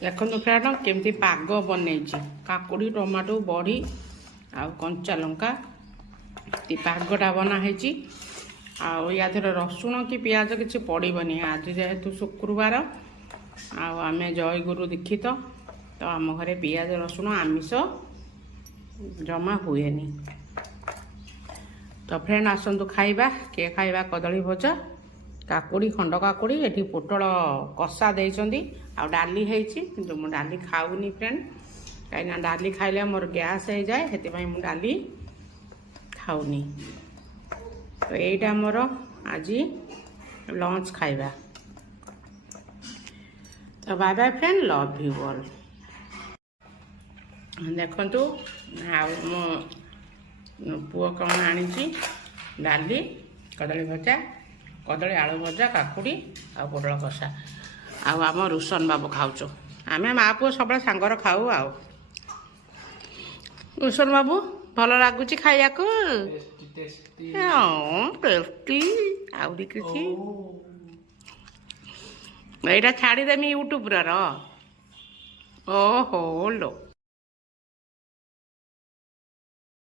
देखो फ्रेंड केमती पाग बन काकुड़ी टमाटो बड़ी आ कंचा लंका पागटा बनाई या रसुण कि पियाज किसी पड़ोनी आज जेहेतु शुक्रवार आम जयगुरु दीक्षित तो आम घरे पियाज रसुण आमिष जमा हुए तो फ्रेंड आसतु खाइबा किए खाइबा कदली भजा काकुड़ी खंड काकुड़ी ये पोटल कषा देती आ डाली है मु डाली खाऊनी फ्रेंड कहीं डाली खाइले मोर गैस हो जाए से मु डाली खाऊनी तो यहीटा मोर आज लंच खाइबा तो bye bye friend love you all देखंतु मो पुओ कौन आनी डाली कदली भजा कदली आलू भजा काकुड़ी आ पोटल कषा आम रुसन बाबू खाऊचु आम माँ पुओ सब सांगर खाऊ आ रुसन बाबू भल लगुच खाया को टेस्टी आउरी किसी यहाँ छाड़देमी यूट्यूब ओहो लो।